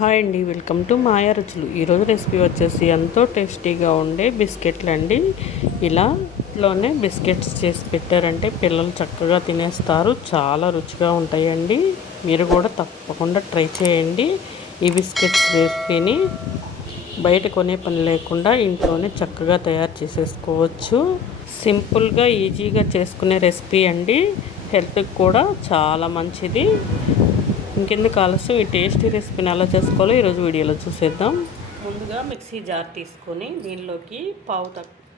Hi అండి, welcome to మాయా రుచులు. ఈరోజు రెసిపీ వచ్చేసి ఎంతో టేస్టీగా ఉండే బిస్కెట్లు అండి. ఇలానే బిస్కెట్స్ చేసి పెట్టారంటే పిల్లలు చక్కగా తినేస్తారు. చాలా రుచిగా ఉంటాయండి. మీరు కూడా తప్పకుండా ట్రై చేయండి. ఈ బిస్కెట్స్ రెసిపీని బయట కొనే పని లేకుండా ఇంట్లోనే చక్కగా తయారు చేసేసుకోవచ్చు. సింపుల్గా ఈజీగా చేసుకునే రెసిపీ అండి. హెల్త్కి కూడా చాలా మంచిది. ఇంకెందుకు ఆలస్యం, ఈ టేస్టీ రెసిపీని ఎలా చేసుకోవాలో ఈరోజు వీడియోలో చూసేద్దాం. ముందుగా మిక్సీ జార్ తీసుకొని దీనిలోకి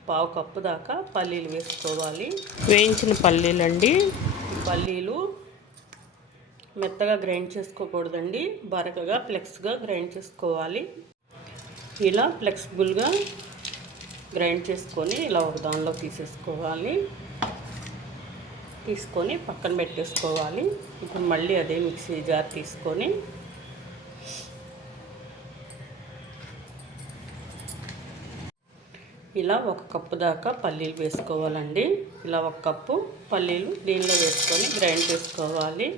పావు కప్పు దాకా పల్లీలు వేసుకోవాలి. వేయించిన పల్లీలు అండి. పల్లీలు మెత్తగా గ్రైండ్ చేసుకోకూడదండి, బరకగా ఫ్లెక్స్గా గ్రైండ్ చేసుకోవాలి. ఇలా ఫ్లెక్సిబుల్గా గ్రైండ్ చేసుకొని ఇలా ఒక దానిలో తీసుకొని పక్కన పెట్టేసుకోవాలి. ఇప్పుడు మళ్ళీ అదే మిక్సీ జార్ తీసుకొని ఇలా ఒక కప్పు దాకా పల్లీలు వేసుకోవాలండి. ఇలా ఒక కప్పు పల్లీలు దీనిలో వేసుకొని గ్రైండ్ చేసుకోవాలి.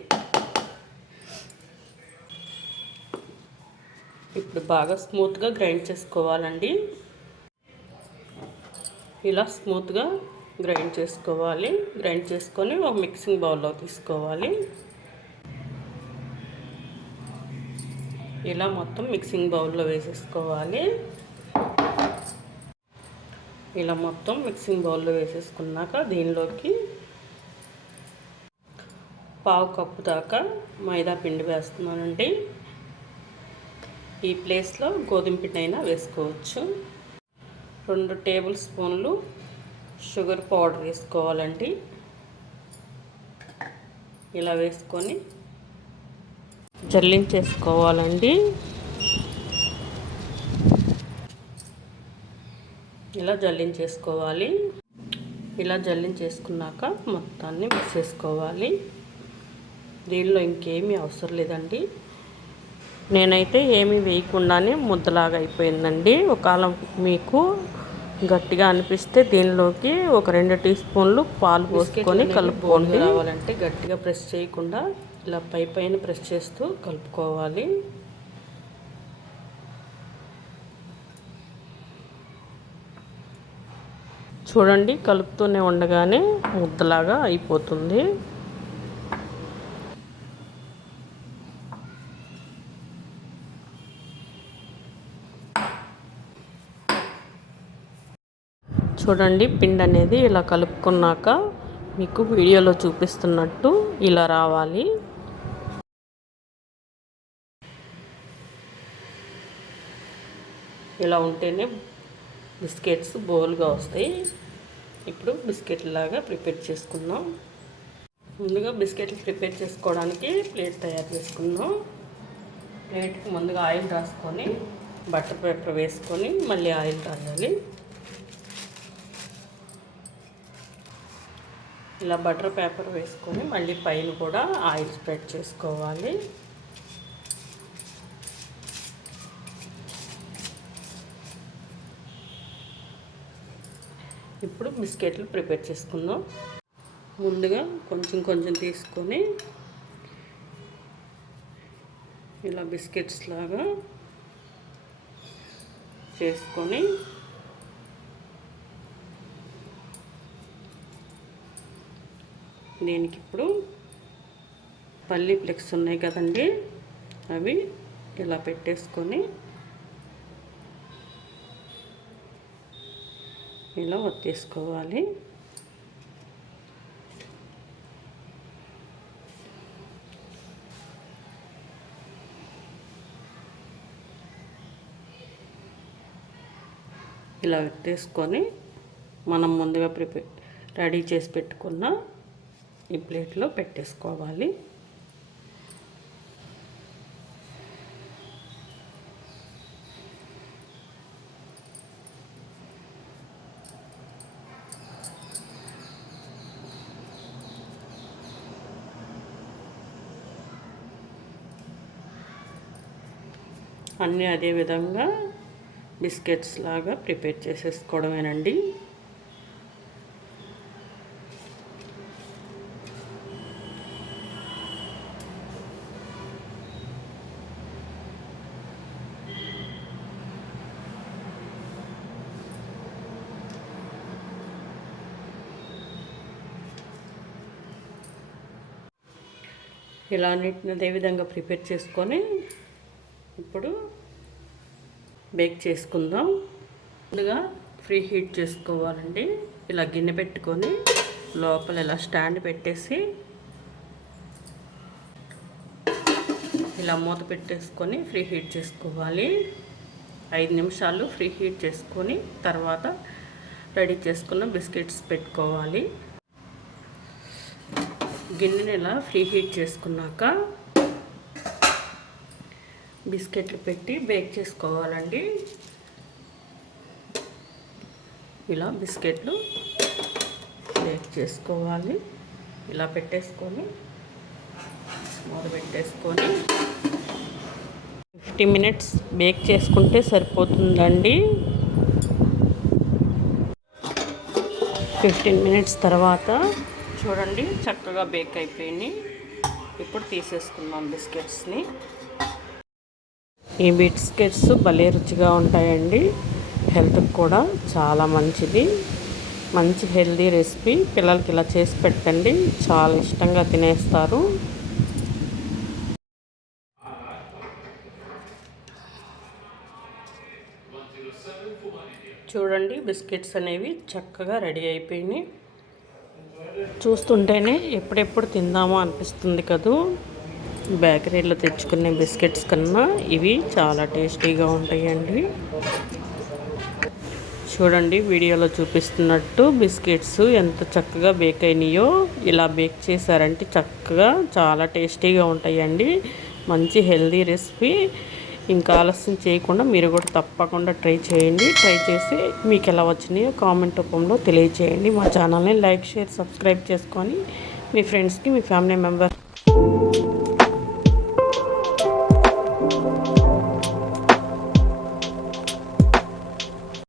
ఇప్పుడు బాగా స్మూత్గా గ్రైండ్ చేసుకోవాలండి. ఇలా స్మూత్గా గ్రైండ్ చేసుకోవాలి. గ్రైండ్ చేసుకొని ఒక మిక్సింగ్ బౌల్లో తీసుకోవాలి. ఇలా మొత్తం మిక్సింగ్ బౌల్లో వేసేసుకోవాలి. ఇలా మొత్తం మిక్సింగ్ బౌల్లో వేసేసుకున్నాక దీనిలోకి పావు కప్పు దాకా మైదా పిండి వేస్తున్నానండి. ఈ ప్లేస్లో గోధుమ పిండి అయినా వేసుకోవచ్చు. 2 టేబుల్ స్పూన్లు షుగర్ పౌడర్ వేసుకోవాలండి. ఇలా వేసుకొని జల్లించేసుకోవాలండి. ఇలా జల్లించేసుకోవాలి. ఇలా జల్లించేసుకున్నాక మొత్తాన్ని మిక్స్ చేసుకోవాలి. దీనిలో ఇంకేమీ అవసరం లేదండి. నేనైతే ఏమీ వేయకుండానే ముద్దలాగా అయిపోయిందండి. ఒకవేళ మీకు గట్టిగా అనిపిస్తే దీనిలోకి ఒక 2 టీ స్పూన్లు పాలు పోసుకొని కలుపుకోండి. రావాలంటే గట్టిగా ప్రెస్ చేయకుండా ఇలా పైన ప్రెస్ చేస్తూ కలుపుకోవాలి. చూడండి, కలుపుతూనే ఉండగానే ముద్దలాగా అయిపోతుంది. చూడండి, పిండి అనేది ఇలా కలుపుకున్నాక మీకు వీడియోలో చూపిస్తున్నట్టు ఇలా రావాలి. ఇలా ఉంటేనే బిస్కెట్స్ బోల్గా వస్తాయి. ఇప్పుడు బిస్కెట్లాగా ప్రిపేర్ చేసుకుందాం. ముందుగా బిస్కెట్లు ప్రిపేర్ చేసుకోవడానికి ప్లేట్ తయారు చేసుకుందాం. ప్లేట్కి ముందుగా ఆయిల్ రాసుకొని బటర్ పేపర్ వేసుకొని మళ్ళీ ఆయిల్ రాయాలి. ఇలా బటర్ పేపర్ వేసుకొని మళ్ళీ పైన కూడా ఆయిల్ స్ప్రెడ్ చేసుకోవాలి. ఇప్పుడు బిస్కెట్లు ప్రిపేర్ చేసుకుందాం. ముందుగా కొంచెం తీసుకొని ఇలా బిస్కెట్స్ లాగా చేసుకొని దీనికి ఇప్పుడు పల్లి ఫ్లెక్స్ ఉన్నాయి కదండి, అవి ఇలా పెట్టేసుకొని ఇలా ఒత్తేసుకోవాలి. ఇలా ఒత్తేసుకొని మనం ముందుగా రెడీ చేసి పెట్టుకున్న ఈ ప్లేట్లో పెట్టేసుకోవాలి. అన్నీ అదే విధంగా బిస్కెట్స్ లాగా ప్రిపేర్ చేసేసుకోవడమేనండి. ఇలా అన్నిటిని అదే విధంగా ప్రిపేర్ చేసుకొని ఇప్పుడు బేక్ చేసుకుందాం. ముందుగా ఫ్రీ హీట్ చేసుకోవాలండి. ఇలా గిన్నె పెట్టుకొని లోపల ఇలా స్టాండ్ పెట్టేసి ఇలా మూత పెట్టేసుకొని ఫ్రీ హీట్ చేసుకోవాలి. 5 నిమిషాలు ఫ్రీ హీట్ చేసుకొని తర్వాత రెడీ చేసుకున్న బిస్కెట్స్ పెట్టుకోవాలి. గిన్నెని ఇలా ఫ్రీ హీట్ చేసుకున్నాక బిస్కెట్లు పెట్టి బేక్ చేసుకోవాలండి. ఇలా బిస్కెట్లు బేక్ చేసుకోవాలి. ఇలా పెట్టేసుకొని మూత పెట్టేసుకొని 50 మినిట్స్ బేక్ చేసుకుంటే సరిపోతుందండి. 15 మినిట్స్ తర్వాత చూడండి చక్కగా బేక్ అయిపోయింది. ఇప్పుడు తీసేసుకుందాం బిస్కెట్స్ని. ఈ బిస్కెట్స్ భలే రుచిగా ఉంటాయండి. హెల్త్కి కూడా చాలా మంచిది. మంచి హెల్దీ రెసిపీ. పిల్లలకి ఇలా చేసి పెట్టండి, చాలా ఇష్టంగా తినేస్తారు. చూడండి బిస్కెట్స్ అనేవి చక్కగా రెడీ అయిపోయినాయి. చూస్తుంటేనే ఎప్పుడెప్పుడు తిందామో అనిపిస్తుంది కదూ. బేకరీలో తెచ్చుకునే బిస్కెట్స్ కన్నా ఇవి చాలా టేస్టీగా ఉంటాయండి. చూడండి వీడియోలో చూపిస్తున్నట్టు బిస్కెట్స్ ఎంత చక్కగా బేక్ అయినాయో. ఇలా బేక్ చేశారంటే చక్కగా చాలా టేస్టీగా ఉంటాయండి. మంచి హెల్దీ రెసిపీ. ఇంకా ఆలస్యం చేయకుండా మీరు కూడా తప్పకుండా ట్రై చేయండి. ట్రై చేసి మీకు ఎలా వచ్చినాయో కామెంట్ రూపంలో తెలియజేయండి. మా ఛానల్ని లైక్, షేర్, సబ్స్క్రైబ్ చేసుకొని మీ ఫ్రెండ్స్కి, మీ ఫ్యామిలీ మెంబర్